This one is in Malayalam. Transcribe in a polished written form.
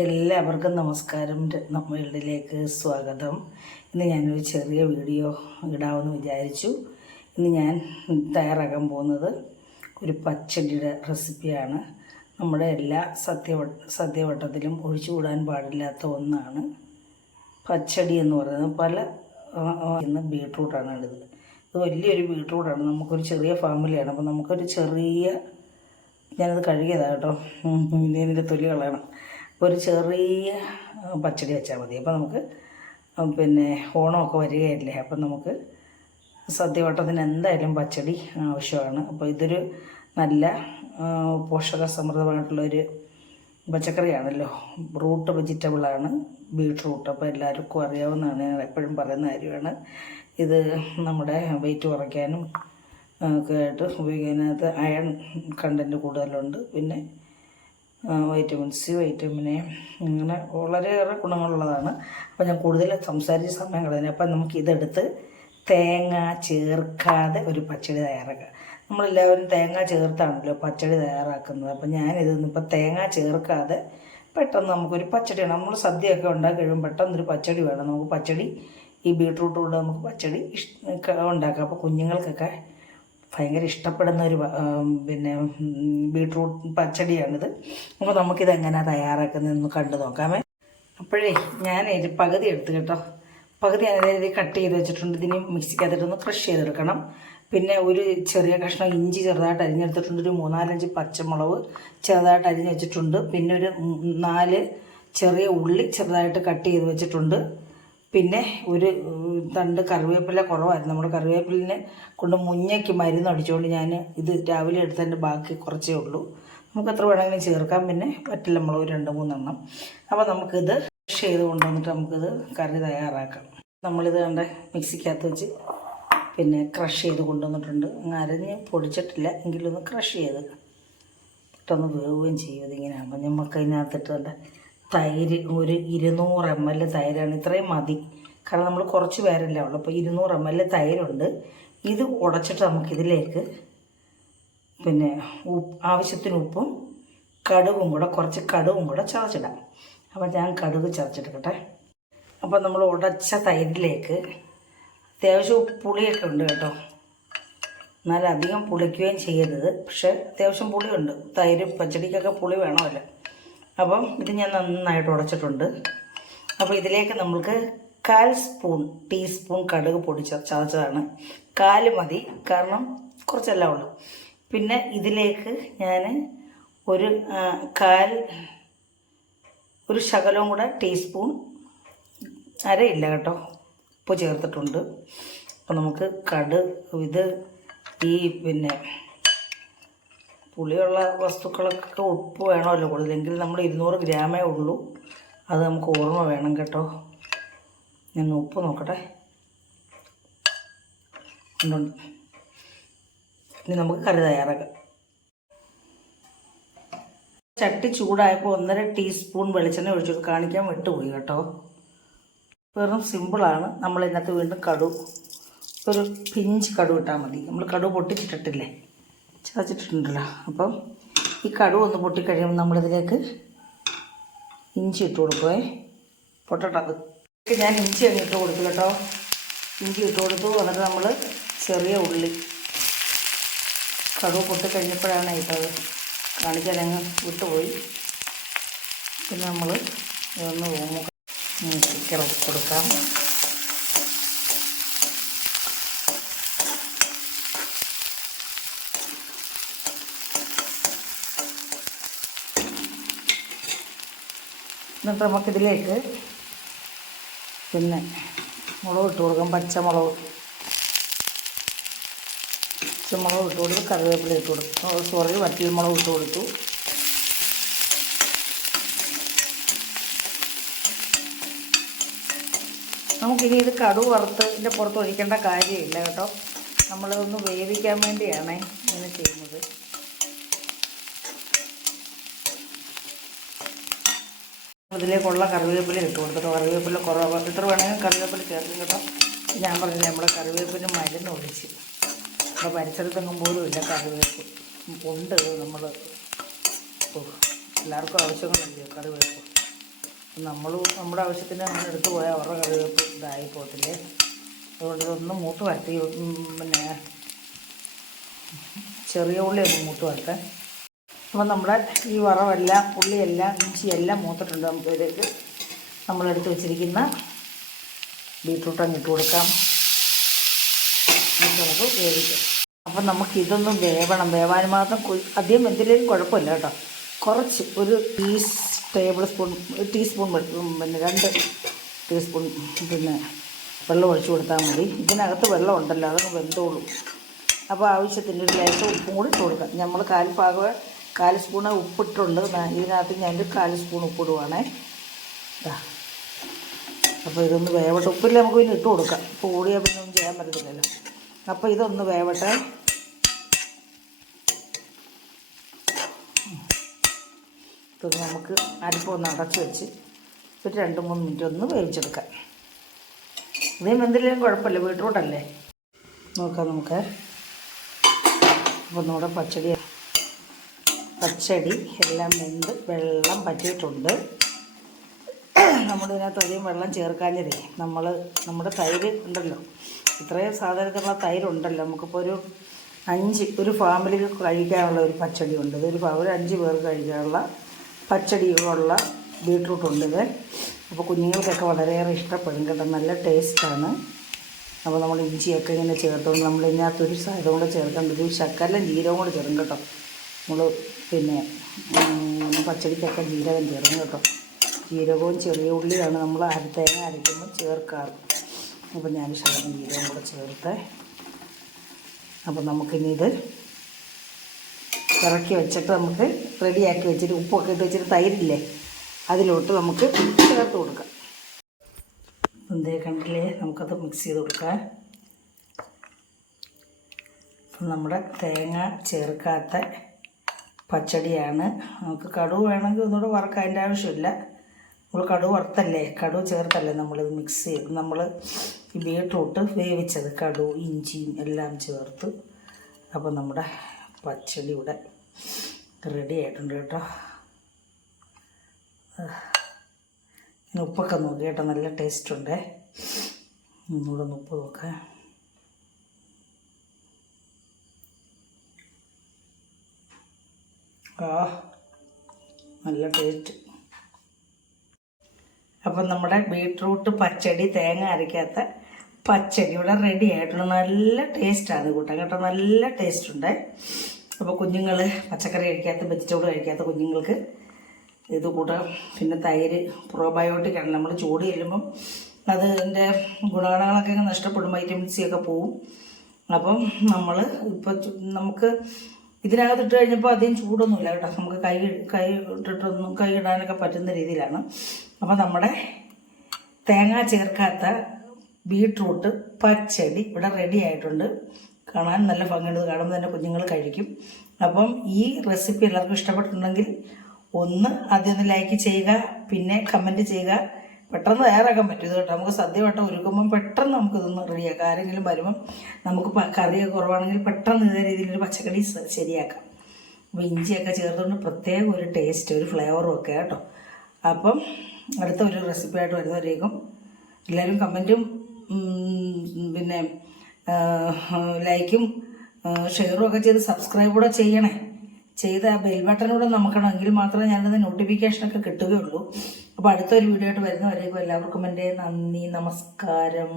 എല്ലാവർക്കും നമസ്കാരം. നമ്മളിലേക്ക് സ്വാഗതം. ഇന്ന് ഞാനൊരു ചെറിയ വീഡിയോ ഇടാമെന്ന് വിചാരിച്ചു. ഇന്ന് ഞാൻ തയ്യാറാക്കാൻ പോകുന്നത് ഒരു പച്ചടിയുടെ റെസിപ്പിയാണ്. നമ്മുടെ എല്ലാ സദ്യവട്ടത്തിലും ഒഴിച്ചുകൂടാൻ പാടില്ലാത്ത ഒന്നാണ് പച്ചടി എന്ന് പറയുന്നത്. ഇന്ന് ബീട്രൂട്ടാണ് ഇത് വലിയൊരു ബീട്രൂട്ടാണ്. നമുക്കൊരു ചെറിയ ഫാമിലിയാണ്. അപ്പോൾ നമുക്കൊരു ചെറിയ, ഞാനത് കഴുകിയതാണ് കേട്ടോ, ഇതിൻ്റെ തൊലി കളയണം. ഒരു ചെറിയ പച്ചടി വെച്ചാൽ മതി. അപ്പോൾ നമുക്ക് ഓണമൊക്കെ വരികയല്ലേ, അപ്പം നമുക്ക് സദ്യവട്ടത്തിന് എന്തായാലും പച്ചടി ആവശ്യമാണ്. അപ്പോൾ ഇതൊരു നല്ല പോഷക സമൃദ്ധമായിട്ടുള്ളൊരു പച്ചക്കറിയാണല്ലോ. Root വെജിറ്റബിളാണ് beetroot. അപ്പോൾ എല്ലാവർക്കും അറിയാവുന്നതാണ്, ഞാൻ എപ്പോഴും പറയുന്ന കാര്യമാണ്. ഇത് നമ്മുടെ വെയിറ്റ് കുറയ്ക്കാനും ഒക്കെ ആയിട്ട് ഉപയോഗിക്കുന്നതിനകത്ത് അയൺ കണ്ടൻറ്റ് കൂടുതലുണ്ട്. പിന്നെ വൈറ്റമിൻ സി, വൈറ്റമിൻ എ, അങ്ങനെ വളരെയേറെ ഗുണങ്ങളുള്ളതാണ്. അപ്പോൾ ഞാൻ കൂടുതൽ സംസാരിച്ച സമയം കളയുന്നത്. അപ്പം നമുക്കിതെടുത്ത് തേങ്ങ ചേർക്കാതെ ഒരു പച്ചടി തയ്യാറാക്കുക. നമ്മളെല്ലാവരും തേങ്ങ ചേർത്താണല്ലോ പച്ചടി തയ്യാറാക്കുന്നത്. അപ്പം ഞാനിതൊന്നിപ്പോൾ തേങ്ങ ചേർക്കാതെ പെട്ടെന്ന് നമുക്കൊരു പച്ചടിയാണ്. നമ്മൾ സദ്യയൊക്കെ ഉണ്ടാക്കി കഴിയുമ്പോൾ പെട്ടെന്നൊരു പച്ചടി വേണം. നമുക്ക് പച്ചടി ഈ ബീട്രൂട്ട് കൊണ്ട് നമുക്ക് പച്ചടി ഉണ്ടാക്കാം. അപ്പോൾ കുഞ്ഞുങ്ങൾക്കൊക്കെ ഭയങ്കര ഇഷ്ടപ്പെടുന്ന ഒരു ബീട്രൂട്ട് പച്ചടിയാണിത്. അപ്പോൾ നമുക്കിത് എങ്ങനെയാണ് തയ്യാറാക്കുന്നതെന്ന് കണ്ടു നോക്കാമേ. അപ്പോഴേ ഞാൻ ഇത് പകുതി എടുത്ത് കേട്ടോ, പകുതി അതിൽ കട്ട് ചെയ്ത് വെച്ചിട്ടുണ്ട്. ഇതിന് മിക്സിക്കകത്തിട്ടൊന്ന് ക്രഷ് ചെയ്തെടുക്കണം. പിന്നെ ഒരു ചെറിയ കഷ്ണം ഇഞ്ചി ചെറുതായിട്ട് അരിഞ്ഞെടുത്തിട്ടുണ്ട്. ഒരു 3-4 പച്ചമുളക് ചെറുതായിട്ട് അരിഞ്ഞ് വെച്ചിട്ടുണ്ട്. പിന്നെ ഒരു 4 ചെറിയ ഉള്ളി ചെറുതായിട്ട് കട്ട് ചെയ്ത് വെച്ചിട്ടുണ്ട്. പിന്നെ ഒരു തണ്ട് കറിവേപ്പില കുറവായിരുന്നു. നമ്മൾ കറിവേപ്പിലിനെ കൊണ്ട് മുഞ്ഞയ്ക്ക് മരുന്ന് അടിച്ചുകൊണ്ട് ഞാൻ ഇത് രാവിലെ എടുത്തതിൻ്റെ ബാക്കി കുറച്ചേ ഉള്ളൂ. നമുക്ക് എത്ര വേണമെങ്കിലും ചേർക്കാം. പിന്നെ വറ്റൽമുളക് 2-3 എണ്ണം. അപ്പോൾ നമുക്കിത് ക്രഷ് ചെയ്ത് കൊണ്ടുവന്നിട്ട് നമുക്കിത് കറി തയ്യാറാക്കാം. നമ്മളിത് കണ്ട മിക്സിക്കകത്ത് വെച്ച് ക്രഷ് ചെയ്ത് കൊണ്ടുവന്നിട്ടുണ്ട്. അരഞ്ഞ് പൊടിച്ചിട്ടില്ല, എങ്കിലൊന്ന് ക്രഷ് ചെയ്ത് പെട്ടെന്ന് വേവുകയും ചെയ്യും. ഇതിങ്ങനെ ആകുമ്പോൾ നമുക്ക് അതിനകത്തിട്ട് തൈര് ഒരു 200 ml തൈരാണ്. ഇത്രയും മതി, കാരണം നമ്മൾ കുറച്ച് പേരല്ലേ ഉള്ളൂ. അപ്പോൾ 200 ml തൈരുണ്ട്. ഇത് ഉടച്ചിട്ട് നമുക്കിതിലേക്ക് ആവശ്യത്തിന് ഉപ്പും കടുകും കൂടെ, കുറച്ച് കടുകും കൂടെ ചതച്ചിടാം. അപ്പോൾ ഞാൻ കടുക് ചതച്ചെടുക്കട്ടെ. അപ്പോൾ നമ്മൾ ഉടച്ച തൈരിലേക്ക് അത്യാവശ്യം പുളിയൊക്കെ ഉണ്ട് കേട്ടോ, എന്നാൽ അധികം പുളിക്കുകയും ചെയ്യരുത്. പക്ഷേ അത്യാവശ്യം പുളിയുണ്ട്. തൈര് പച്ചടിക്കൊക്കെ പുളി വേണമല്ലോ. അപ്പം ഇത് ഞാൻ നന്നായിട്ട് ഉടച്ചിട്ടുണ്ട്. അപ്പോൾ ഇതിലേക്ക് നമ്മൾക്ക് 1/4 ടീസ്പൂൺ കടുക് പൊടി ചതച്ചതാണ്. 1/4 മതി, കാരണം കുറച്ചെല്ലാം ഉള്ളു. പിന്നെ ഇതിലേക്ക് ഞാൻ ഒരു ശകലവും കൂടെ ടീസ്പൂൺ, അരയില്ല കേട്ടോ, ഉപ്പ് ചേർത്തിട്ടുണ്ട്. അപ്പോൾ നമുക്ക് ഇത് ഈ പുളിയുള്ള വസ്തുക്കളൊക്കെ ഉപ്പ് വേണമല്ലോ കൂടുതലെങ്കിൽ. നമ്മൾ 200 ഗ്രാമേ ഉള്ളൂ, അത് നമുക്ക് ഓർമ്മ വേണം കേട്ടോ. ഞാൻ ഉപ്പ് നോക്കട്ടെ, ഉണ്ടുണ്ട്. ഇനി നമുക്ക് കറി തയ്യാറാക്കാം. ചട്ടി ചൂടായപ്പോൾ 1.5 ടീസ്പൂൺ വെളിച്ചെണ്ണ ഒഴിച്ചു. കാണിക്കാൻ വിട്ടുപോയി കേട്ടോ. വെറും സിമ്പിളാണ്. നമ്മൾ ഇതിനകത്ത് വീണ്ടും ഒരു പിഞ്ച് കടുക് ഇട്ടാൽ മതി. നമ്മൾ കടുക് പൊട്ടിച്ചിട്ടിട്ടില്ലേ, ചതച്ചിട്ടുണ്ടല്ലോ. അപ്പം ഈ കടുക് ഒന്ന് പൊട്ടിക്കഴിയുമ്പോൾ നമ്മളിതിലേക്ക് ഇഞ്ചി ഇട്ട് കൊടുക്കുവേ. പൊട്ടട്ടത് ഞാൻ ഇഞ്ചി അങ്ങ് ഇട്ട് കൊടുത്തു കേട്ടോ. ഇഞ്ചി ഇട്ട് കൊടുത്തു. എന്നിട്ട് നമ്മൾ ചെറിയ ഉള്ളി, കടുക് പൊട്ടിക്കഴിഞ്ഞപ്പോഴാണ് ഇട്ടത്, കാണിക്കാൻ അങ്ങ് വിട്ടുപോയി. പിന്നെ നമ്മൾ ഇതൊന്ന് ഇളക്കി കൊടുക്കാം. എന്നിട്ട് നമുക്കിതിലേക്ക് മുളക് ഇട്ട് കൊടുക്കാം. പച്ചമുളക് ഇട്ട് കൊടുത്ത് കറിവേപ്പില ഇട്ട് കൊടുത്തു. വറ്റൽമുളക് ഇട്ട് കൊടുത്തു. നമുക്കിനി ഇത് കടുക് വറുത്ത് ഇതിൻ്റെ പുറത്ത് ഒഴിക്കേണ്ട കാര്യമില്ല കേട്ടോ. നമ്മളിതൊന്ന് വേവിക്കാൻ വേണ്ടിയാണ് ഇങ്ങനെ ചെയ്യുന്നത്. ഇതിലേക്കുള്ള കറിവേപ്പില ഇട്ട് കൊടുത്തിട്ടോ. കറിവേപ്പില കുറവ് എത്ര വേണമെങ്കിൽ കറിവേപ്പില ചേർക്കും കേട്ടോ. ഞാൻ പറഞ്ഞില്ല, നമ്മുടെ കറിവേപ്പിന് മരുന്ന് ഒഴിച്ച് നമ്മുടെ പരിസരത്തെങ്ങും പോലും ഇല്ല കറിവേപ്പ്. ഉണ്ട്, നമ്മൾ എല്ലാവർക്കും ആവശ്യങ്ങളില്ലയോ കറിവേപ്പ്. നമ്മുടെ ആവശ്യത്തിന് അങ്ങനെ എടുത്തു പോയാൽ അവരുടെ കറിവേപ്പ് ഇതായി പോകത്തില്ലേ. അതുകൊണ്ട് ഇതൊന്ന് മൂത്ത് വരട്ടി പിന്നെ ചെറിയ ഉള്ളി ഒന്ന് മൂത്ത് വരട്ടെ. അപ്പോൾ നമ്മുടെ ഈ വറവെല്ലാം ഉള്ളിയെല്ലാം ഇഞ്ചിയെല്ലാം മൂത്തിട്ടുണ്ട്. നമുക്കിതിലേക്ക് നമ്മളെടുത്ത് വെച്ചിരിക്കുന്ന ബീട്രൂട്ട് അങ്ങ് ഇട്ട് കൊടുക്കാം. നമുക്ക് വേവിക്കാം. അപ്പം നമുക്കിതൊന്നും വേവാൻ മാത്രം അധികം എന്തിലേലും കുഴപ്പമില്ല കേട്ടോ. കുറച്ച് ഒരു ടീസ്പൂൺ പിന്നെ 2 ടീസ്പൂൺ പിന്നെ വെള്ളം ഒഴിച്ചു കൊടുത്താൽ മതി. ഇതിനകത്ത് വെള്ളം ഉണ്ടല്ലോ, അതങ്ങ് വെന്തോളും. അപ്പോൾ ആവശ്യത്തിന് ഒരു ലേശം ഉപ്പും കൂടി ഇട്ട് കൊടുക്കാം. നമ്മൾ 1/4 സ്പൂണ് ഉപ്പിട്ടുണ്ട്. ഇതിനകത്ത് ഞാനൊരു 1/4 സ്പൂൺ ഉപ്പിടുവാണേ. അപ്പോൾ ഇതൊന്ന് വേവട്ടെ. ഉപ്പില്ല നമുക്ക് പിന്നെ ഇട്ട് കൊടുക്കാം. ഉപ്പ് കൂടിയാൽ പിന്നെ ഒന്നും ചെയ്യാൻ പറ്റത്തില്ലല്ലോ. അപ്പോൾ ഇതൊന്ന് വേവട്ടെ. ഇത് നമുക്ക് അരിപ്പൊന്ന് അടച്ച് വെച്ച് ഒരു 2-3 മിനിറ്റ് ഒന്ന് വേവിച്ചെടുക്കാം. ഇതേം എന്തെങ്കിലും കുഴപ്പമില്ല, ബീട്രൂട്ടല്ലേ. നോക്കാം നമുക്ക്. അപ്പോൾ നമ്മുടെ പച്ചടി എല്ലാം വെന്ത് വെള്ളം പറ്റിയിട്ടുണ്ട്. നമ്മളിതിനകത്ത് അധികം വെള്ളം ചേർക്കാഞ്ഞതേ നമ്മുടെ തൈര് ഉണ്ടല്ലോ, ഇത്രയും സാധനത്തിലുള്ള തൈരുണ്ടല്ലോ. നമുക്കിപ്പോൾ ഒരു ഫാമിലിക്ക് കഴിക്കാനുള്ള ഒരു പച്ചടി ഉണ്ട്. ഒരു 5 പേർക്ക് കഴിക്കാനുള്ള പച്ചടിയുള്ള ബീട്രൂട്ടുണ്ട് ഇത്. അപ്പോൾ കുഞ്ഞുങ്ങൾക്കൊക്കെ വളരെയേറെ ഇഷ്ടപ്പെടും കേട്ടോ. നല്ല ടേസ്റ്റാണ്. അപ്പോൾ നമ്മൾ ഇഞ്ചിയൊക്കെ ഇങ്ങനെ ചേർത്തുകൊണ്ട് നമ്മളിതിനകത്തൊരു സാധനം കൂടെ ചേർക്കേണ്ടത്, ശകലം ജീരകം കൂടെ ചേർക്കും കേട്ടോ. നമ്മൾ പിന്നെ പച്ചടിക്കൊക്കെ ജീരകം ചേർക്കും കേട്ടോ. ജീരകവും ചെറിയ ഉള്ളിയാണ് നമ്മൾ തേങ്ങ അരയ്ക്കുമ്പോൾ ചേർക്കാറ്. അപ്പോൾ ഞാൻ ശകലം ജീരകം കൂടെ ചേർത്ത്. അപ്പോൾ നമുക്കിനി ഇത് ഇറക്കി വെച്ചിട്ട് നമുക്ക് റെഡിയാക്കി വെച്ചിട്ട് ഉപ്പൊക്കെ ഇട്ട് വെച്ചിട്ട് തൈരില്ലേ അതിലോട്ട് നമുക്ക് ചേർത്ത് കൊടുക്കാം. എന്തേ കണ്ടില്ലേ, നമുക്കത് മിക്സ് ചെയ്ത് കൊടുക്കാം. നമ്മുടെ തേങ്ങ ചേർക്കാത്ത പച്ചടിയാണ്. നമുക്ക് കടുക് വേണമെങ്കിൽ ഒന്നുകൂടെ വറക്കാം, അതിൻ്റെ ആവശ്യമില്ല. നമ്മൾ കടുക് വറുത്തല്ലേ, കടുക് ചേർത്തല്ലേ നമ്മളിത് മിക്സ് ചെയ്ത് നമ്മൾ ഈ ബീട്രൂട്ട് വേവിച്ചത് കടുക് ഇഞ്ചിയും എല്ലാം ചേർത്ത്. അപ്പോൾ നമ്മുടെ പച്ചടി ഇവിടെ റെഡി ആയിട്ടുണ്ട് കേട്ടോ. ഉപ്പൊക്കെ നോക്കി കേട്ടോ, നല്ല ടേസ്റ്റുണ്ട്. ഒന്നുകൂടെ ഉപ്പ് നോക്കാം. നല്ല ടേസ്റ്റ്. അപ്പം നമ്മുടെ ബീട്രൂട്ട് പച്ചടി, തേങ്ങ അരയ്ക്കാത്ത പച്ചടി ഇവിടെ റെഡി ആയിട്ടുണ്ട്. നല്ല ടേസ്റ്റാണ് കൂട്ടാൻ കേട്ടോ, നല്ല ടേസ്റ്റുണ്ട്. അപ്പോൾ കുഞ്ഞുങ്ങൾ പച്ചക്കറി കഴിക്കാത്ത, വെജിറ്റബിൾ കഴിക്കാത്ത കുഞ്ഞുങ്ങൾക്ക് ഇത് കൂട്ടാം. പിന്നെ തൈര് പ്രോബയോട്ടിക്കാണ്. നമ്മൾ ചൂട് ചെല്ലുമ്പം അതിൻ്റെ ഗുണഗണങ്ങളൊക്കെ നഷ്ടപ്പെടും, വൈറ്റമിൻ സി ഒക്കെ പോവും. അപ്പം നമുക്ക് ഇതിനകത്തിട്ട് കഴിഞ്ഞപ്പോൾ അധികം ചൂടൊന്നുമില്ല കേട്ടോ. നമുക്ക് കൈ ഇടാനൊക്കെ പറ്റുന്ന രീതിയിലാണ്. അപ്പം നമ്മുടെ തേങ്ങ ചേർക്കാത്ത ബീട്രൂട്ട് പച്ചടി ഇവിടെ റെഡി ആയിട്ടുണ്ട്. കാണാൻ നല്ല ഭംഗിയുണ്ട്. കാണുമ്പോൾ തന്നെ കുഞ്ഞുങ്ങൾ കഴിക്കും. അപ്പം ഈ റെസിപ്പി എല്ലാവർക്കും ഇഷ്ടപ്പെട്ടിട്ടുണ്ടെങ്കിൽ ആദ്യം ഒന്ന് ലൈക്ക് ചെയ്യുക, പിന്നെ കമൻറ്റ് ചെയ്യുക. പെട്ടെന്ന് തയ്യാറാക്കാൻ പറ്റും ഇത് കേട്ടോ. നമുക്ക് സദ്യ വട്ടം ഒരുക്കുമ്പം പെട്ടെന്ന് നമുക്കിതൊന്ന് റെഡിയാക്കാം. ആരെങ്കിലും വരുമ്പം നമുക്ക് കറിയൊക്കെ കുറവാണെങ്കിൽ പെട്ടെന്ന് ഇതേ രീതിയിലൊരു പച്ചക്കറി ശരിയാക്കാം. അപ്പോൾ ഇഞ്ചിയൊക്കെ ചേർത്തുകൊണ്ട് പ്രത്യേക ഒരു ടേസ്റ്റ്, ഒരു ഫ്ലേവറും ഒക്കെ കേട്ടോ. അപ്പം അടുത്ത ഒരു റെസിപ്പിയായിട്ട് വരുന്നവരേക്കും എല്ലാവരും കമൻറ്റും പിന്നെ ലൈക്കും ഷെയറും ഒക്കെ ചെയ്ത് സബ്സ്ക്രൈബ് കൂടെ ചെയ്യണേ. ചെയ്ത് ആ ബെൽ ബട്ടനൂടെ നമുക്കണം, എങ്കിൽ മാത്രമേ ഞാനത് നോട്ടിഫിക്കേഷനൊക്കെ കിട്ടുകയുള്ളൂ. അപ്പോൾ അടുത്തൊരു വീഡിയോ ആയിട്ട് വരുന്നവരേക്കും എല്ലാവർക്കും എൻ്റെ നന്ദി, നമസ്കാരം.